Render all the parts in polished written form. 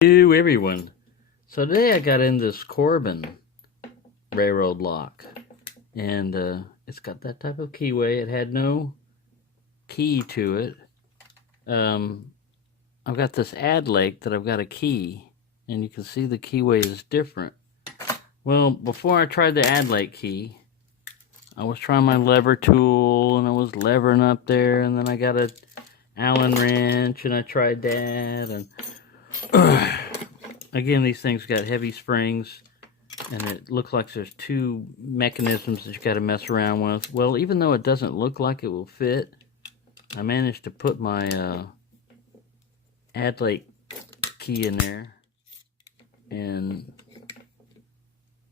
Hello everyone. So today I got in this Corbin railroad lock, and it's got that type of keyway. It had no key to it. I've got this Adlake that I've got a key, and you can see the keyway is different. Well, before I tried the Adlake key, I was trying my lever tool, and I was levering up there, and then I got a Allen wrench, and I tried that, and again, these things got heavy springs, and it looks like there's two mechanisms that you got to mess around with. Well, even though it doesn't look like it will fit, I managed to put my Adlake key in there, and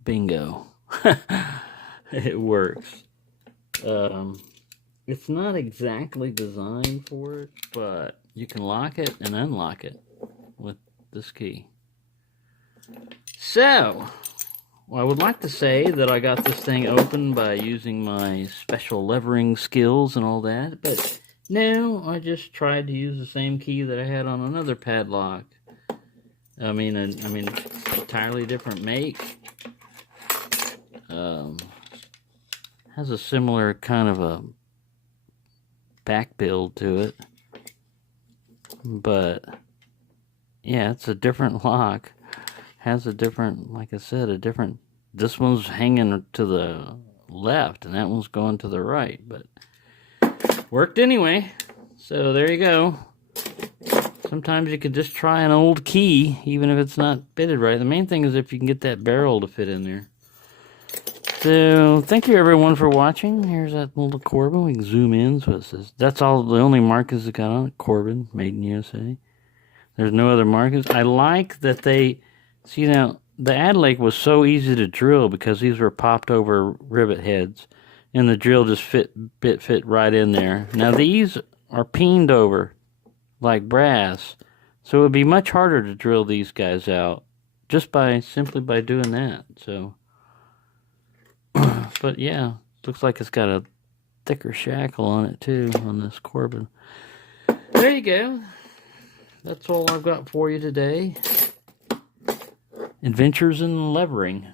bingo, it works. It's not exactly designed for it, but you can lock it and unlock it with this key. So, I would like to say that I got this thing open by using my special levering skills and all that, but no, I just tried to use the same key that I had on another padlock. I mean, entirely different make. Has a similar kind of a back build to it, but yeah, it's a different lock. Has a different, like I said, this one's hanging to the left and that one's going to the right, but worked anyway. So there you go. Sometimes you could just try an old key, even if it's not fitted right. The main thing is if you can get that barrel to fit in there. So thank you everyone for watching. Here's that little Corbin. We can zoom in so it says, that's all, the only markings it got on it. Corbin, made in USA. There's no other markings. I like that they, see now, the Adlake was so easy to drill because these were popped over rivet heads, and the drill just fit right in there. Now these are peened over like brass, so it would be much harder to drill these guys out just simply by doing that. So, but yeah, looks like it's got a thicker shackle on it too on this Corbin. There you go. That's all I've got for you today. Adventures in levering.